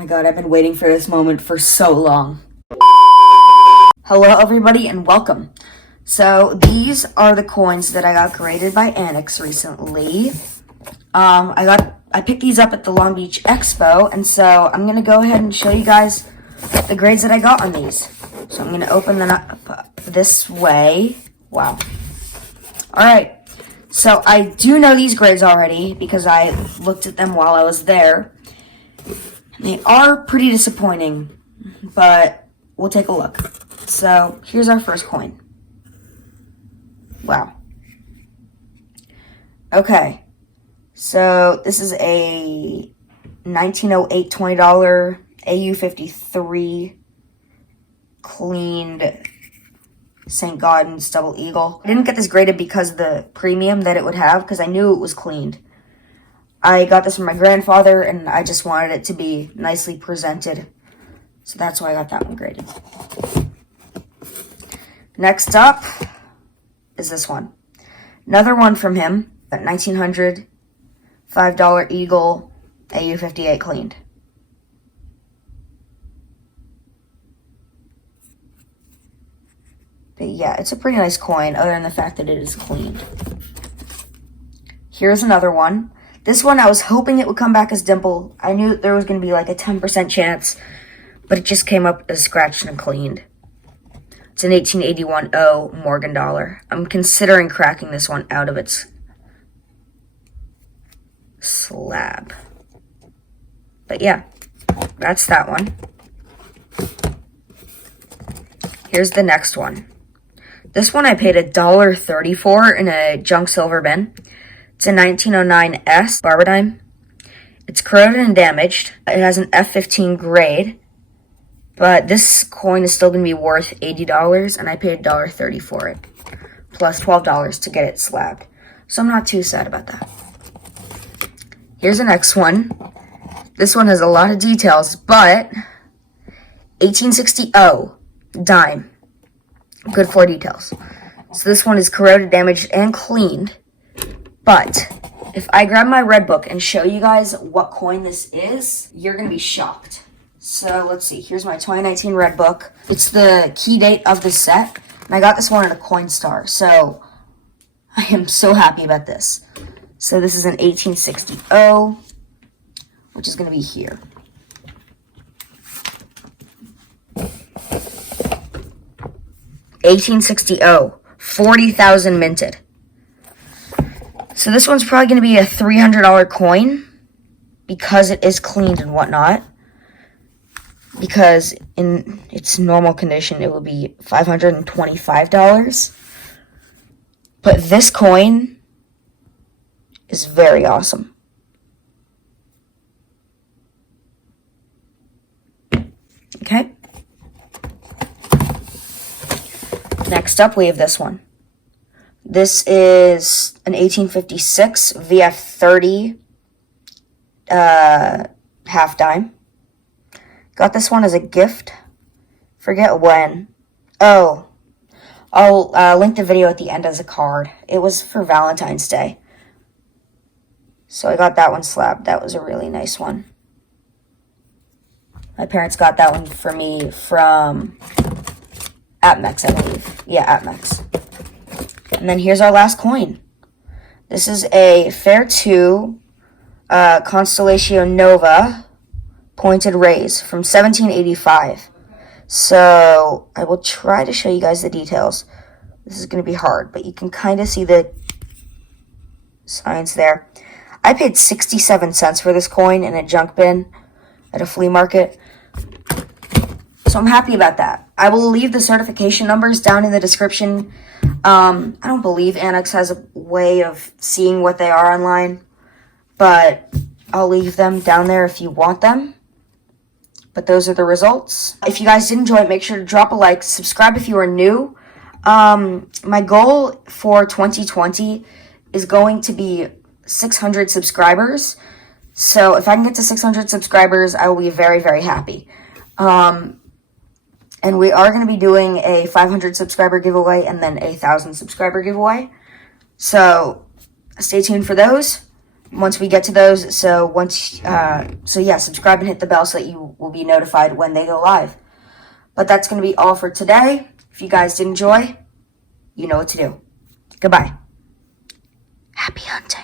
my god, I've been waiting for this moment for so long. Hello everybody and welcome. So these are the coins that I got graded by ANACS recently. I picked these up at the Long Beach Expo, and so I'm gonna go ahead and show you guys the grades that I got on these. So I'm gonna open them up this way. Wow. Alright, so I do know these grades already because I looked at them while I was there. They are pretty disappointing, but we'll take a look. So here's our first coin. Wow. Okay, so this is a 1908 $20 AU53 cleaned St. Gaudens Double Eagle. I didn't get this graded because of the premium that it would have, because I knew it was cleaned. I got this from my grandfather, and I just wanted it to be nicely presented. So that's why I got that one graded. Next up is this one. Another one from him, that 1900 $5 Eagle AU58 cleaned. But yeah, it's a pretty nice coin, other than the fact that it is cleaned. Here's another one. This one, I was hoping it would come back as dimple. I knew there was going to be like a 10% chance, but it just came up as scratched and cleaned. It's an 1881 O Morgan dollar. I'm considering cracking this one out of its slab. But yeah, that's that one. Here's the next one. This one I paid $1.30 for in a junk silver bin. It's a 1909 S Barber Dime. It's corroded and damaged. It has an F15 grade, but this coin is still going to be worth $80, and I paid $1.30 for it, plus $12 to get it slabbed. So I'm not too sad about that. Here's the next one. This one has a lot of details, but 1860 O dime. Good for details. So this one is corroded, damaged, and cleaned. But if I grab my red book and show you guys what coin this is, you're going to be shocked. So let's see. Here's my 2019 red book. It's the key date of the set. And I got this one at a Coinstar. So I am so happy about this. So this is an 1860 O, which is going to be here. $1860 $40,000 minted. So this one's probably going to be a $300 coin because it is cleaned and whatnot. Because in its normal condition, it will be $525. But this coin is very awesome. Okay. Next up, we have this one. This is an 1856 VF30 half dime. Got this one as a gift. Forget when. Oh, I'll link the video at the end as a card. It was for Valentine's Day. So I got that one slabbed. That was a really nice one. My parents got that one for me from ANACS, I believe. Yeah, ANACS. And then here's our last coin. This is a Fair 2 Constellation Nova pointed rays from 1785. So I will try to show you guys the details. This is going to be hard, but you can kind of see the signs there. I paid 67 cents for this coin in a junk bin at a flea market. So I'm happy about that. I will leave the certification numbers down in the description. I don't believe ANACS has a way of seeing what they are online, but I'll leave them down there if you want them. But those are the results. If you guys did enjoy it, make sure to drop a like, subscribe if you are new. My goal for 2020 is going to be 600 subscribers. So if I can get to 600 subscribers, I will be very, very happy. And we are going to be doing a 500 subscriber giveaway and then a 1,000 subscriber giveaway. So stay tuned for those. once we get to those. So yeah, subscribe and hit the bell so that you will be notified when they go live. But that's going to be all for today. If you guys did enjoy, you know what to do. Goodbye. Happy hunting.